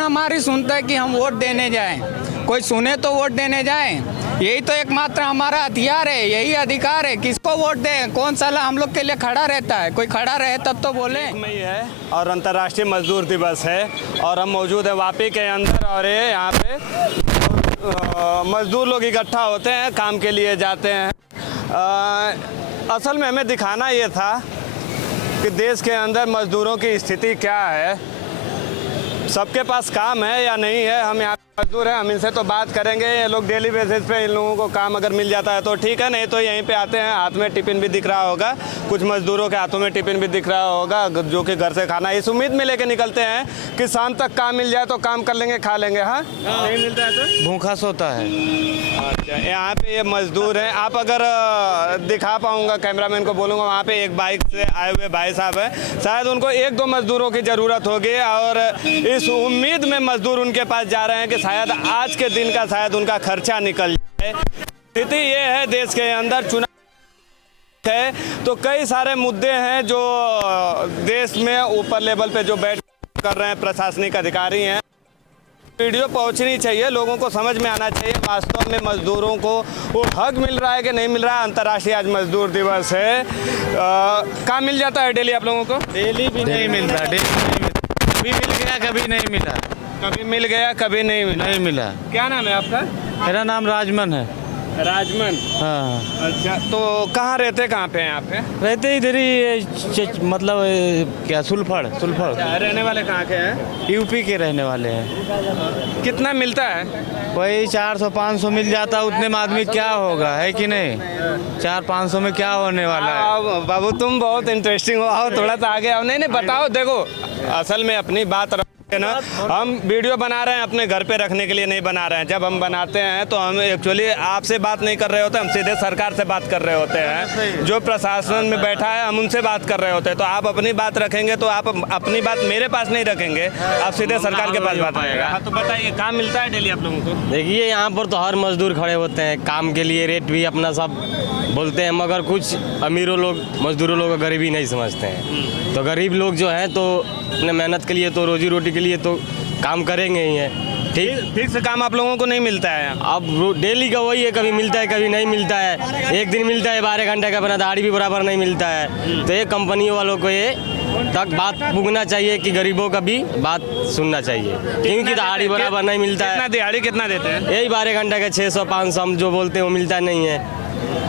कौन हमारी सुनता है कि हम वोट देने जाएं? कोई सुने तो वोट देने जाएं? यही तो एकमात्र हमारा हथियार है, यही अधिकार है। किसको वोट दें? कौन साला हम लोग के लिए खड़ा रहता है? कोई खड़ा रहे तब तो बोले। मई है और अंतर्राष्ट्रीय मजदूर दिवस है और हम मौजूद है वापी के अंदर और ये यहाँ पे मजदूर लोग इकट्ठा होते हैं, काम के लिए जाते हैं। असल में हमें दिखाना ये था कि देश के अंदर मजदूरों की स्थिति क्या है, सबके पास काम है या नहीं है। हम यहाँ मजदूर हैं, हम इनसे तो बात करेंगे। ये लोग डेली बेसिस पे इन लोगों को काम अगर मिल जाता है तो ठीक है, नहीं तो यहीं पे आते हैं। हाथ में टिफिन भी दिख रहा होगा, कुछ मजदूरों के हाथों में टिफिन भी दिख रहा होगा जो कि घर से खाना इस उम्मीद में लेके निकलते हैं कि शाम तक काम मिल जाए तो काम कर लेंगे, खा लेंगे। हाँ, नहीं मिलता है तो भूखा सोता है। अच्छा, यहाँ पे ये मजदूर हैं। आप अगर दिखा पाऊंगा, कैमरामैन को बोलूँगा, वहाँ पे एक बाइक से आए हुए भाई साहब हैं, शायद उनको 1-2 मजदूरों की ज़रूरत होगी और इस उम्मीद में मजदूर उनके पास जा रहे हैं कि शायद आज के दिन का शायद उनका खर्चा निकल जाए। स्थिति ये है, देश के अंदर चुनाव है तो कई सारे मुद्दे हैं जो देश में ऊपर लेवल पे जो बैठ कर रहे हैं प्रशासनिक अधिकारी हैं। वीडियो पहुंचनी चाहिए, लोगों को समझ में आना चाहिए वास्तव में मजदूरों को वो हक मिल रहा है कि नहीं मिल रहा है। अंतर्राष्ट्रीय आज मजदूर दिवस है। काम मिल जाता है डेली आप लोगों को? डेली भी नहीं मिलता, डेली नहीं मिलता। कभी मिल गया, कभी नहीं मिला। कभी मिल गया, कभी नहीं मिला। क्या नाम है आपका? मेरा नाम राजमन है। राजमन? हाँ। अच्छा, तो कहाँ रहते, कहाँ पे हैं आप? रहते इधर ही, मतलब क्या सुल्फड़। रहने वाले कहाँ के हैं? यूपी के रहने वाले हैं। कितना मिलता है? वही 400-500 मिल जाता, उतने में आदमी क्या होगा, है कि नहीं? 400-500 में क्या होने वाला है? आओ बाबू, तुम बहुत इंटरेस्टिंग हो, आओ थोड़ा सा आगे आओ। नहीं बताओ, देखो असल में अपनी बात ना, हम वीडियो बना रहे हैं अपने घर पे रखने के लिए नहीं बना रहे हैं। जब हम बनाते हैं तो हम एक्चुअली आपसे बात नहीं कर रहे होते, हम सीधे सरकार से बात कर रहे होते हैं। जो प्रशासन में बैठा है हम उनसे बात कर रहे होते हैं। तो आप अपनी बात रखेंगे तो आप अपनी बात मेरे पास नहीं रखेंगे, आप सीधे सरकार के पास बात करेंगे। हाँ, तो बताइए, काम मिलता है डेली आप लोगों को? देखिए, यहाँ पर तो हर मजदूर खड़े होते हैं काम के लिए, रेट भी अपना सब बोलते हैं, मगर कुछ अमीरों लोग मजदूरों लोग गरीबी नहीं समझते हैं। तो गरीब लोग जो हैं तो अपने मेहनत के लिए, तो रोजी रोटी के लिए तो काम करेंगे ही हैं। ठीक से काम आप लोगों को नहीं मिलता है? अब डेली का वही है, कभी मिलता है कभी नहीं मिलता है। एक दिन मिलता है 12 घंटे का, अपना दाढ़ी भी बराबर नहीं मिलता है। तो ये कंपनियों वालों को ये तक बात पुगना चाहिए कि गरीबों का भी बात सुनना चाहिए, क्योंकि दाढ़ी बराबर नहीं मिलता है। दिहाड़ी कितना देते हैं? यही 12 घंटे का 600-500 हम जो बोलते हैं वो मिलता नहीं है,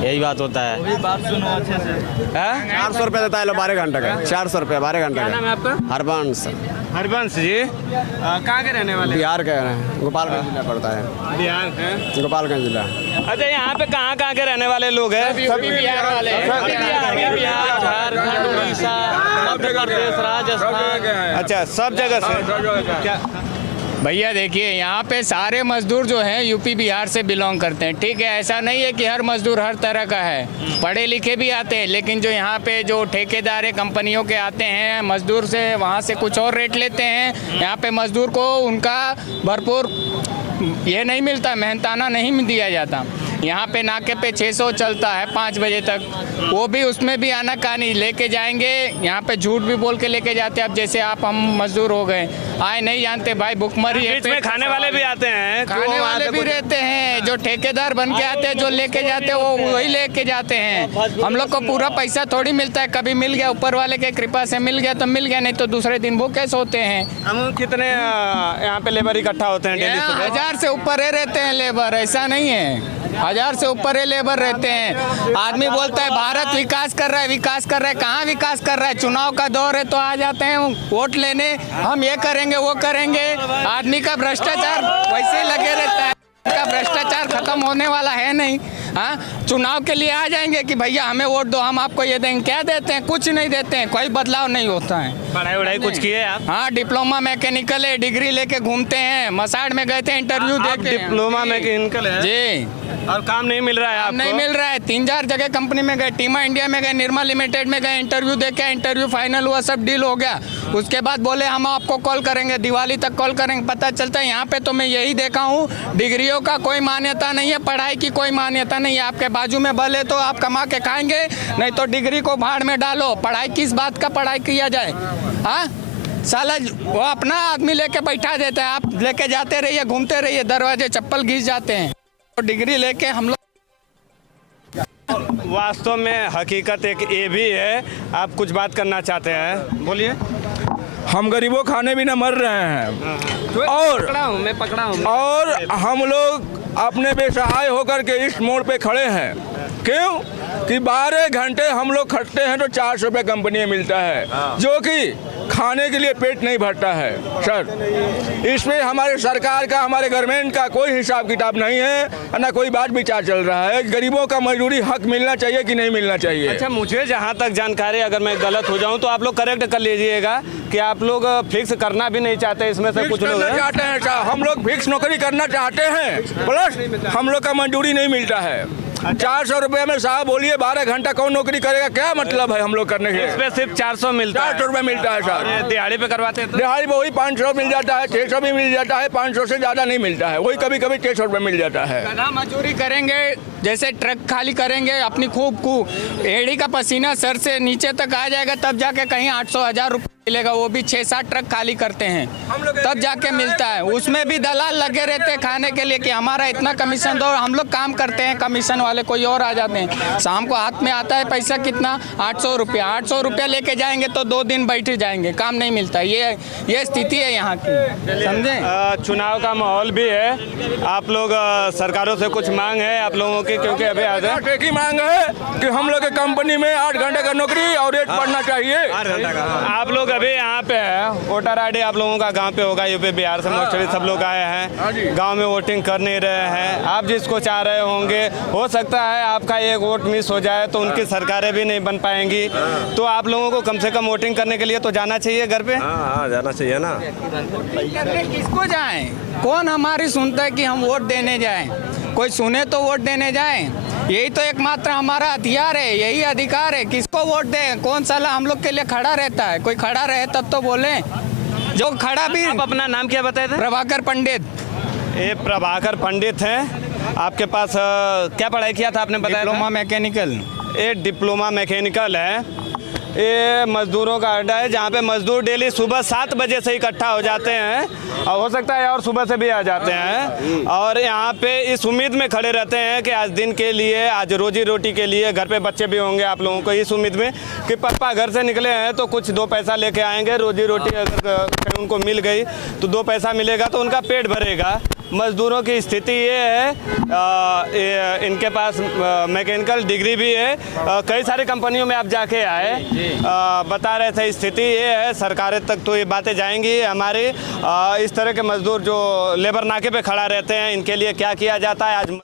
यही बात होता है। बात सुनो अच्छे से। 400 रुपये देता है लो 12 घंटे का, 400 रुपये 12 घंटे क्या नाम है का। आपका? हरबंश। हरबंश जी, कहाँ के रहने वाले? बिहार के हैं, गोपालगंज जिला पड़ता है। बिहार के? गोपालगंज जिला। अच्छा, यहाँ पे कहाँ कहाँ के रहने वाले लोग हैं? सभी बिहार वाले हैं। बिहार, झारखंड, उड़ीसा, मध्य प्रदेश, राजस्थान। अच्छा, सब जगह से? क्या भैया देखिए, यहाँ पे सारे मजदूर जो हैं यूपी बिहार से बिलोंग करते हैं, ठीक है। ऐसा नहीं है कि हर मजदूर हर तरह का है, पढ़े लिखे भी आते हैं, लेकिन जो यहाँ पे जो ठेकेदार है कंपनियों के आते हैं मजदूर से, वहाँ से कुछ और रेट लेते हैं। यहाँ पे मजदूर को उनका भरपूर ये नहीं मिलता, मेहनताना नहीं दिया जाता। यहाँ पे नाके पे 600 चलता है 5 बजे तक, वो भी उसमें भी आना कहानी लेके जाएंगे। यहाँ पे झूठ भी बोल के लेके जाते हैं। अब जैसे आप हम मजदूर हो गए, आए नहीं जानते भाई, भुखमरी है। बीच में खाने वाले भी आते हैं, खाने वाले भी रहते हैं, जो ठेकेदार बन के आते हैं, जो लेके जाते हैं वो वही लेके जाते हैं। हम लोग को पूरा पैसा थोड़ी मिलता है, कभी मिल गया ऊपर वाले के कृपा से मिल गया तो मिल गया, नहीं तो दूसरे दिन भूखे सोते हैं। हम कितने यहाँ पे लेबर इकट्ठा होते हैं डेली? 1000 से ऊपर रहते हैं लेबर, ऐसा नहीं है, 1000 से ऊपर लेबर रहते हैं। आदमी बोलता है भारत विकास कर रहा है, विकास कर रहा है, कहाँ विकास कर रहा है? चुनाव का दौर है तो आ जाते हैं वोट लेने, हम ये करेंगे वो करेंगे। आदमी का भ्रष्टाचार वैसे ही लगे रहता है, का भ्रष्टाचार खत्म होने वाला है नहीं। हाँ, चुनाव के लिए आ जाएंगे कि भैया हमें वोट दो, हम आपको ये देंगे। क्या देते हैं? कुछ नहीं देते हैं, कोई बदलाव नहीं होता है। पढ़ाई वढ़ाई कुछ किए आप? हाँ, डिप्लोमा मैकेनिकल है, डिग्री लेके घूमते हैं। मसाड़ में गए थे इंटरव्यू देके। डिप्लोमा मैकेनिकल है जी, और काम नहीं मिल रहा है आपको? नहीं मिल रहा है। 3-4 जगह कंपनी में गए, टीमा इंडिया में गए, निर्मा लिमिटेड में गए, इंटरव्यू देके, इंटरव्यू फाइनल हुआ, सब डील हो गया। उसके बाद बोले हम आपको कॉल करेंगे, दिवाली तक कॉल करेंगे। पता चलता है यहाँ पे तो मैं यही देखा हूँ, डिग्रियों का कोई मान्यता नहीं है, पढ़ाई की कोई मान्यता नहीं है। आपके बाजू में भले तो आप कमा के खाएंगे, नहीं तो डिग्री को भाड़ में डालो। पढ़ाई किस बात का पढ़ाई किया जाए? हाँ, साला वो अपना आदमी लेके बैठा देता है, आप लेके जाते रहिए, घूमते रहिए, दरवाजे चप्पल घिस जाते हैं। तो डिग्री लेके हम लोग वास्तव में हकीकत एक ये भी है। आप कुछ बात करना चाहते हैं, बोलिए। हम गरीबों खाने भी न मर रहे हैं मैं पकड़ा हूँ और हम लोग अपने बेसहाय होकर के इस मोड़ पे खड़े हैं। क्यों कि 12 घंटे हम लोग खटते हैं तो 400 रुपये कंपनी में मिलता है, जो कि खाने के लिए पेट नहीं भरता है। सर, इसमें हमारे सरकार का, हमारे गवर्नमेंट का कोई हिसाब किताब नहीं है, ना कोई बात विचार चल रहा है। गरीबों का मजदूरी हक मिलना चाहिए कि नहीं मिलना चाहिए। अच्छा, मुझे जहाँ तक जानकारी, अगर मैं गलत हो जाऊँ तो आप लोग करेक्ट कर लीजिएगा कि आप लोग फिक्स करना भी नहीं चाहते, इसमें से कुछ लोग चाहते हैं साहब, हम लोग फिक्स नौकरी करना चाहते हैं, प्लस हम लोग का मजदूरी नहीं मिलता है। 400 रुपये में साहब बोलिए 12 घंटा कौन नौकरी करेगा, क्या मतलब है हम लोग करने के? इसमें सिर्फ 400 मिलता है। 400 रुपये मिलता है साहब। दिहाड़ी पे करवाते हैं दिहाड़ी पे वही 500 मिल जाता है, 600 भी मिल जाता है, 500 से ज़्यादा नहीं मिलता है, वही कभी कभी 600 रुपये मिल जाता है। गधा मजदूरी करेंगे, जैसे ट्रक खाली करेंगे, अपनी खूब एड़ी का पसीना सर से नीचे तक आ जाएगा, तब जाके कहीं 800-1000 रुपये मिलेगा। वो भी 6-7 ट्रक खाली करते हैं तब जाके मिलता है। उसमें भी दलाल लगे रहते हैं खाने के लिए कि हमारा इतना कमीशन दो। हम लोग काम करते हैं, कमीशन वाले कोई और आ जाते हैं। शाम को हाथ में आता है पैसा कितना, 800 रुपया। 800 रुपया लेके जाएंगे तो 2 दिन बैठे जाएंगे, काम नहीं मिलता। ये स्थिति है यहाँ की, समझे। चुनाव का माहौल भी है, आप लोग सरकारों से कुछ मांग है आप लोगों की? क्योंकि अभी एक ही मांग है कि हम लोग की कंपनी में 8 घंटे का नौकरी और रेट बढ़ना चाहिए। आप लोग अभी यहाँ पे है, वोटर आईडी आप लोगों का गांव पे होगा, यूपी बिहार से मोस्टली सब लोग आए हैं, गांव में वोटिंग कर नहीं रहे हैं। आप जिसको चाह रहे होंगे, हो सकता है आपका एक वोट मिस हो जाए तो उनकी सरकारें भी नहीं बन पाएंगी। तो आप लोगों को कम से कम वोटिंग करने के लिए तो जाना चाहिए घर पे। हाँ, जाना चाहिए ना। किसको जाएं? कौन हमारी सुनता है कि हम वोट देने जाएं? कोई सुने तो वोट देने जाएं। यही तो एकमात्र हमारा हथियार है, यही अधिकार है। किसको वोट दें? कौन साला हम लोग के लिए खड़ा रहता है? कोई खड़ा रहे तब तो बोले। जो खड़ा भी। आप अपना नाम क्या बताए थे? प्रभाकर पंडित। ये प्रभाकर पंडित हैं। आपके पास क्या पढ़ाई किया था आपने बताया? Diploma mechanical. ये डिप्लोमा मैकेनिकल है। ये मजदूरों का अड्डा है जहाँ पे मजदूर डेली सुबह 7 बजे से इकट्ठा हो जाते हैं, और हो सकता है और सुबह से भी आ जाते हैं, और यहाँ पे इस उम्मीद में खड़े रहते हैं कि आज दिन के लिए, आज रोजी रोटी के लिए, घर पे बच्चे भी होंगे आप लोगों को, इस उम्मीद में कि पापा घर से निकले हैं तो कुछ 2 पैसा लेके आएंगे। रोजी रोटी अगर कहीं उनको मिल गई तो 2 पैसा मिलेगा तो उनका पेट भरेगा। मजदूरों की स्थिति ये है, इनके पास मैकेनिकल डिग्री भी है, कई सारी कंपनियों में आप जाके आए, बता रहे थे स्थिति ये है। सरकारें तक तो ये बातें जाएंगी हमारी। इस तरह के मजदूर जो लेबर नाके पे खड़ा रहते हैं, इनके लिए क्या किया जाता है आज